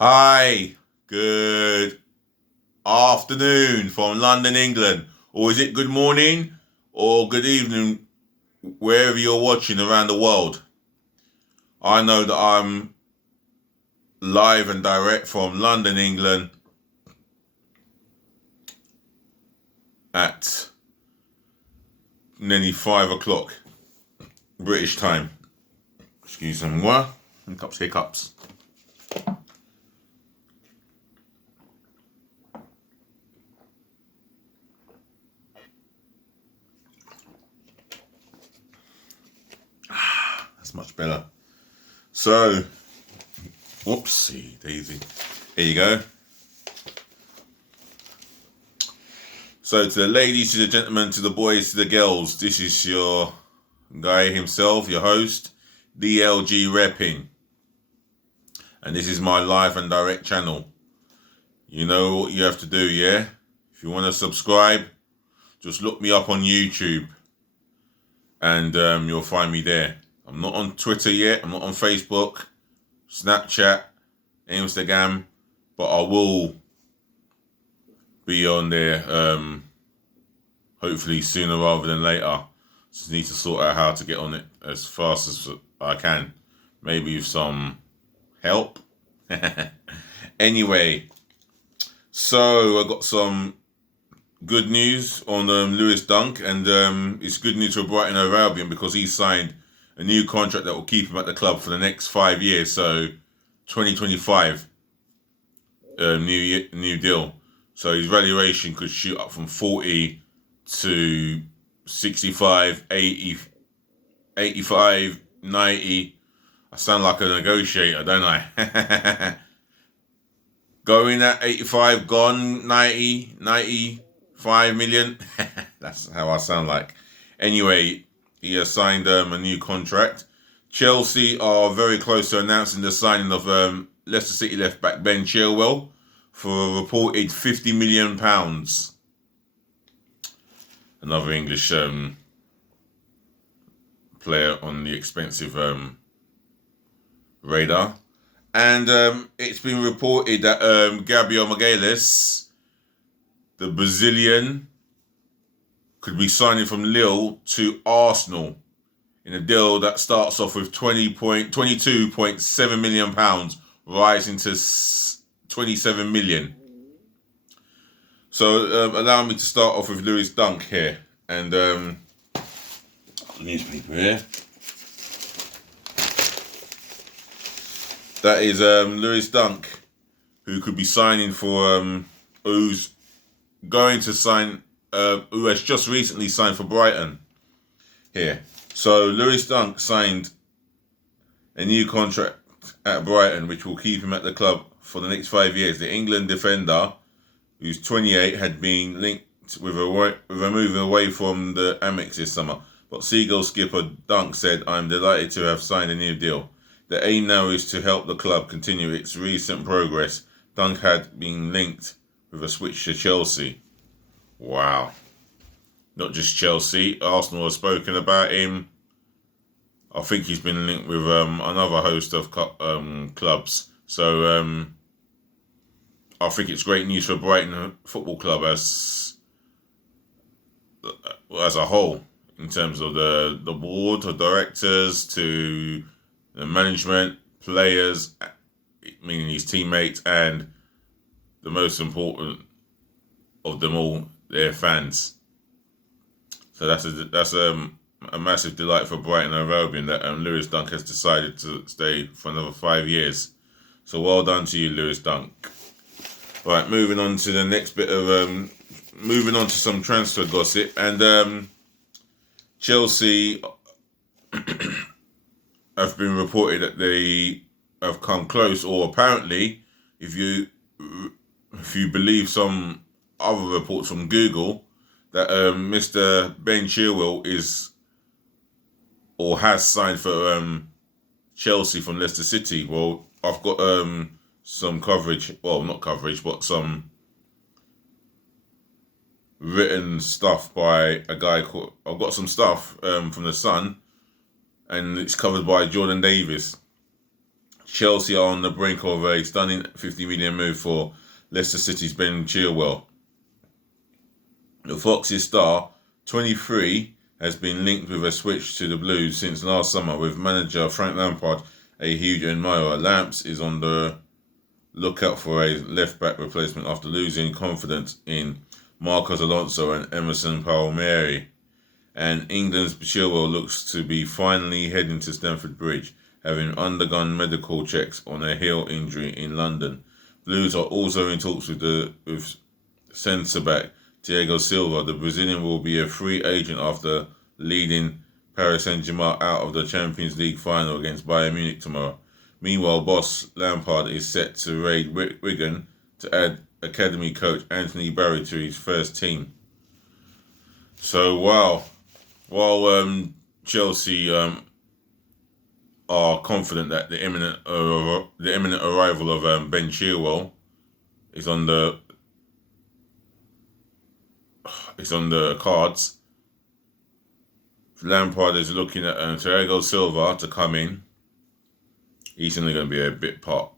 Hi, good afternoon from London, England. Or is it good morning or good evening wherever you're watching around the world? I know that I'm live and direct from London, England at nearly 5 o'clock British time. Excuse me, what? Hiccups. That's much better. So, whoopsie daisy. Here you go. So to the ladies, to the gentlemen, to the boys, to the girls, this is your guy himself, your host, DLG Reppin. And this is my live and direct channel. You know what you have to do, yeah? If you want to subscribe, just look me up on YouTube and you'll find me there. I'm not on Twitter yet. I'm not on Facebook, Snapchat, Instagram, but I will be on there hopefully sooner rather than later. Just need to sort out how to get on it as fast as I can. Maybe with some help. Anyway, so I got some good news on Lewis Dunk, and it's good news for Brighton and Hove Albion because he signed a new contract that will keep him at the club for the next 5 years. So 2025, new deal. So his valuation could shoot up from 40 to 65, 80, 85, 90. I sound like a negotiator, don't I? Going at 85, gone 90, 95 million. That's how I sound like. Anyway, he has signed a new contract. Chelsea are very close to announcing the signing of Leicester City left back Ben Chilwell for a reported £50 million. Another English player on the expensive radar. And it's been reported that Gabriel Magalhaes, the Brazilian, could be signing from Lille to Arsenal in a deal that starts off with £22.7 million, rising to £27 million. So allow me to start off with Lewis Dunk here. And newspaper here. That is Lewis Dunk, who could be signing for, who's going to sign, who has just recently signed for Brighton here. So Lewis Dunk signed a new contract at Brighton, which will keep him at the club for the next 5 years. The England defender, who's 28, had been linked with a move away from the Amex this summer. But Seagulls skipper Dunk said, "I'm delighted to have signed a new deal. The aim now is to help the club continue its recent progress." Dunk had been linked with a switch to Chelsea. Wow. Not just Chelsea. Arsenal has spoken about him. I think he's been linked with another host of clubs. So I think it's great news for Brighton Football Club as a whole, in terms of the board of directors to the management, players, meaning his teammates, and the most important of them all, their fans. So that's a massive delight for Brighton and Hove Albion that Lewis Dunk has decided to stay for another 5 years. So well done to you, Lewis Dunk. Right, moving on to the next bit of moving on to some transfer gossip, and Chelsea have been reported that they have come close, or apparently, if you believe some other reports from Google, that Mr. Ben Chilwell is or has signed for Chelsea from Leicester City. Well, I've got some coverage, well, not coverage, but some written stuff by a guy called, I've got some stuff from The Sun, and it's covered by Jordan Davis. Chelsea are on the brink of a stunning 50 million move for Leicester City's Ben Chilwell. The Foxes star, 23, has been linked with a switch to the Blues since last summer, with manager Frank Lampard a huge admirer. Lamps is on the lookout for a left-back replacement after losing confidence in Marcos Alonso and Emerson Palmieri. And England's Chilwell looks to be finally heading to Stamford Bridge, having undergone medical checks on a heel injury in London. Blues are also in talks with centre-back Thiago Silva. The Brazilian will be a free agent after leading Paris Saint-Germain out of the Champions League final against Bayern Munich tomorrow. Meanwhile, boss Lampard is set to raid Wigan to add academy coach Anthony Barry to his first team. So while Chelsea are confident that the imminent arrival of Ben Chilwell is on the cards, Lampard is looking at Thiago Silva to come in. He's only going to be a bit part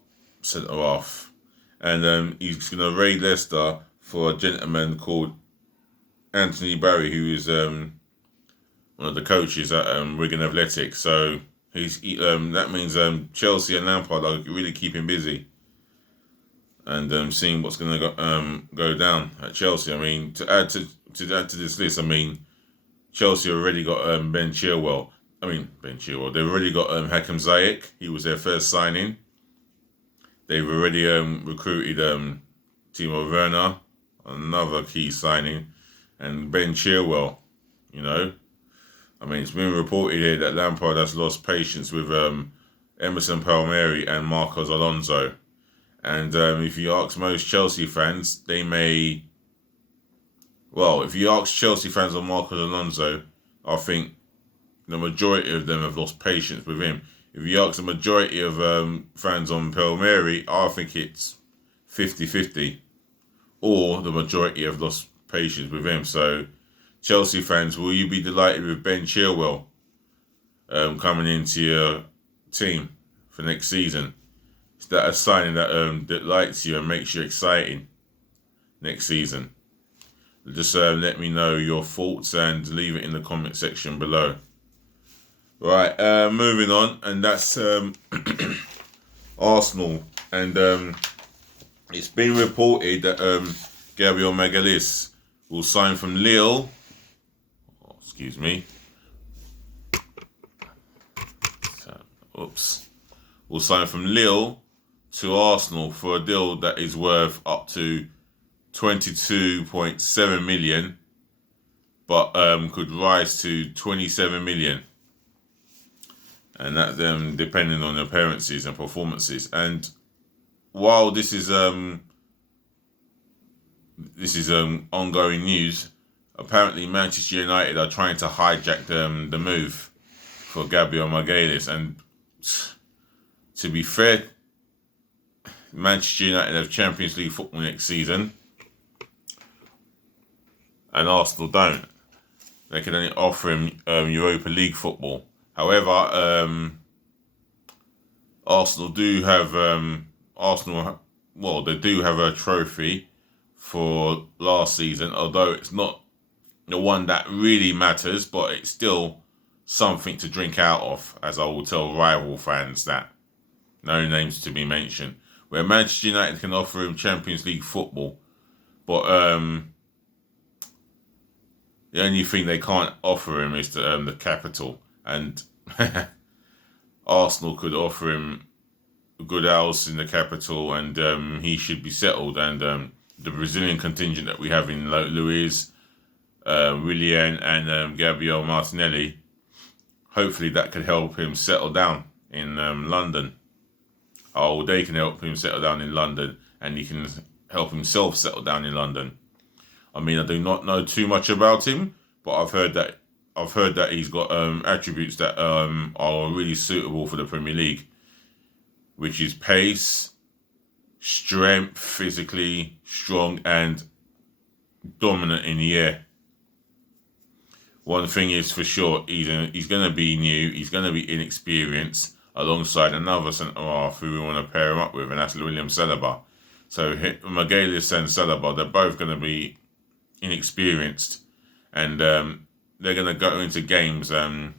centre half, and he's going to raid Leicester for a gentleman called Anthony Barry, who is one of the coaches at Wigan Athletic. So that means Chelsea and Lampard are really keeping busy and seeing what's going to go down at Chelsea. I mean, to add to this list, I mean, Chelsea already got Ben Chilwell. They've already got Hakim Ziyech. He was their first signing. They've already recruited Timo Werner, another key signing, and Ben Chilwell. It's been reported here that Lampard has lost patience with Emerson Palmieri and Marcos Alonso. And if you ask most Chelsea fans, if you ask Chelsea fans on Marcos Alonso, I think the majority of them have lost patience with him. If you ask the majority of fans on Palmieri, I think it's 50-50. Or the majority have lost patience with him. So, Chelsea fans, will you be delighted with Ben Chilwell coming into your team for next season? Is that a signing that delights you and makes you exciting next season? Just let me know your thoughts and leave it in the comment section below. Right, moving on, and that's Arsenal. And it's been reported that Gabriel Magalhaes will sign from Lille. Will sign from Lille to Arsenal for a deal that is worth up to 22.7 million, but could rise to 27 million. And that depending on appearances and performances. And while this is ongoing news, apparently Manchester United are trying to hijack the move for Gabriel Magalhaes. And to be fair, Manchester United have Champions League football next season, and Arsenal don't. They can only offer him Europa League football. However, Arsenal do have they do have a trophy for last season, although it's not the one that really matters, but it's still something to drink out of, as I will tell rival fans that. No names to be mentioned. Where Manchester United can offer him Champions League football, but the only thing they can't offer him is the capital. And Arsenal could offer him a good house in the capital, and he should be settled. And the Brazilian contingent that we have in Luiz, Willian, and Gabriel Martinelli, hopefully that could help him settle down in London. Oh, they can help him settle down in London, and he can help himself settle down in London. I mean, I do not know too much about him, but I've heard that he's got attributes that are really suitable for the Premier League, which is pace, strength, physically strong, and dominant in the air. One thing is for sure, he's going to be new, he's going to be inexperienced. alongside another centre-half who we want to pair him up with, and that's William Saliba. So Magalhaes and Saliba, they're both going to be inexperienced, and they're going to go into games and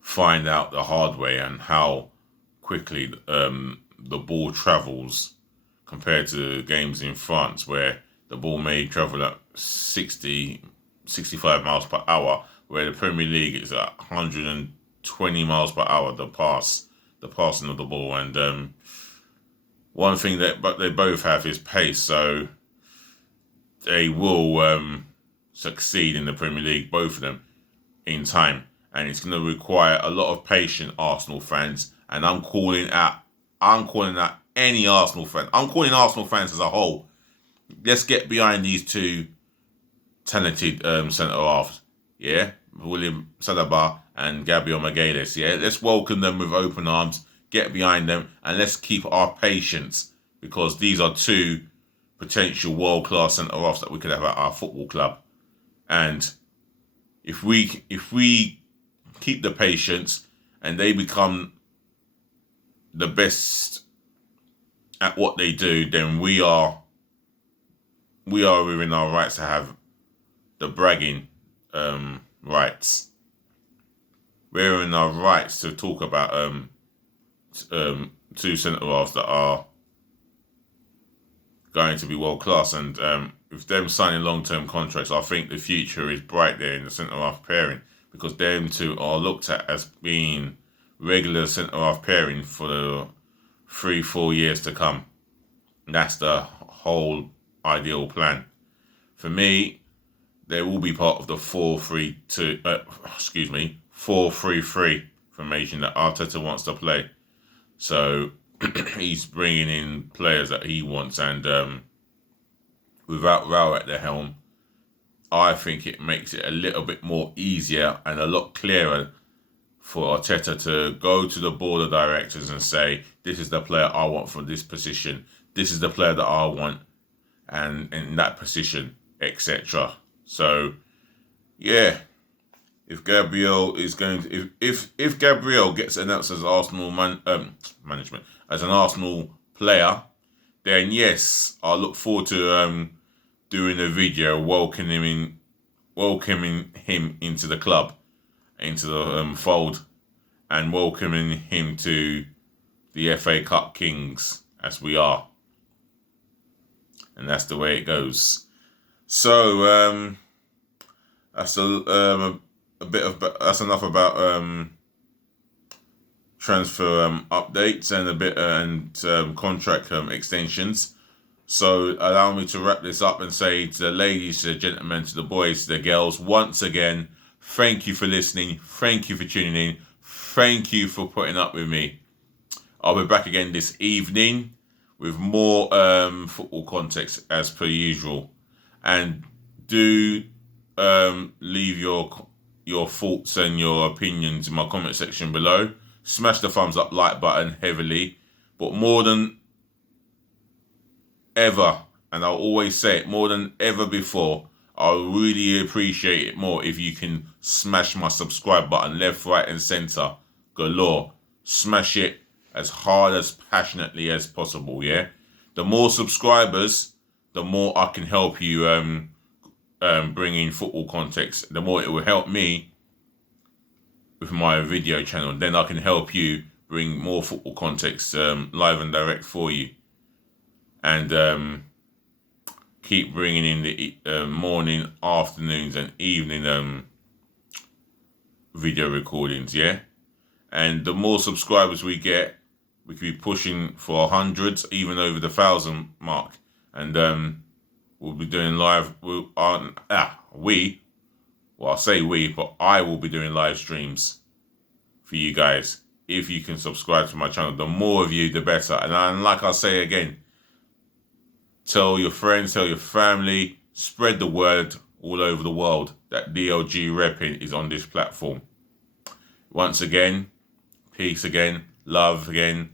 find out the hard way and how quickly the ball travels compared to games in France where the ball may travel at 60, 65 miles per hour, where the Premier League is at 120 miles per hour, the passing of the ball. And one thing that they both have is pace, so they will succeed in the Premier League, both of them, in time. And it's going to require a lot of patience, Arsenal fans. And I'm calling out any Arsenal fan. I'm calling Arsenal fans as a whole. Let's get behind these two talented centre-halves. Yeah? William Saliba and Gabriel Magalhaes. Yeah? Let's welcome them with open arms. Get behind them. And let's keep our patience. Because these are two potential world-class centre-halves that we could have at our football club. And if we keep the patience and they become the best at what they do, then we are within our rights to have the bragging rights. We're in our rights to talk about two centre-halves that are going to be world class, and with them signing long-term contracts, I think the future is bright there in the centre-half pairing, because them two are looked at as being regular centre-half pairing for the 3-4 years to come. And that's the whole ideal plan. For me, they will be part of the 4-3-3 formation that Arteta wants to play. So he's bringing in players that he wants, and without Raul at the helm, I think it makes it a little bit more easier and a lot clearer for Arteta to go to the board of directors and say, this is the player I want for this position, this is the player that I want, and in that position, etc. So, yeah, if Gabriel is going to, if Gabriel gets announced as Arsenal management, as an Arsenal player, then yes, I'll look forward to doing a video welcoming him into the club, into the fold, and welcoming him to the FA Cup Kings, as we are. And that's the way it goes. So that's that's enough about transfer updates and a bit and contract extensions. So allow me to wrap this up and say to the ladies, to the gentlemen, to the boys, to the girls, once again, thank you for listening. Thank you for tuning in. Thank you for putting up with me. I'll be back again this evening with more football context as per usual. And do leave your thoughts and your opinions in my comment section below. Smash the thumbs up, like button heavily. But more than ever, and I'll always say it, more than ever before, I'll really appreciate it more if you can smash my subscribe button left, right and centre galore. Smash it as hard, as passionately as possible, yeah? The more subscribers, the more I can help you bring in football context. The more it will help me with my video channel. Then I can help you bring more football context live and direct for you. And keep bringing in the morning, afternoons and evening video recordings, yeah? And the more subscribers we get, we could be pushing for hundreds, even over the 1,000 mark. And we'll be doing live, I say we, but I will be doing live streams for you guys. If you can subscribe to my channel, the more of you, the better. And like I say again, tell your friends, tell your family, spread the word all over the world that DLG Reppin is on this platform. Once again, peace again, love again,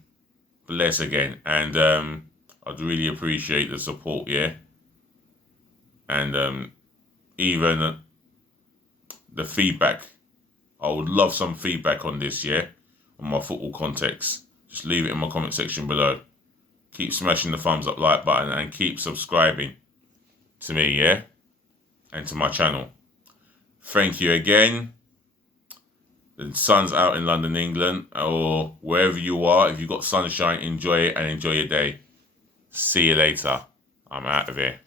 bless again. And I'd really appreciate the support, yeah? And even the feedback I would love some feedback on this, yeah? On my football context. Just leave it in my comment section below. Keep smashing the thumbs up like button and keep subscribing to me, yeah? And to my channel. Thank you again. The sun's out in London, England, or wherever you are. If you've got sunshine, enjoy it and enjoy your day. See you later. I'm out of here.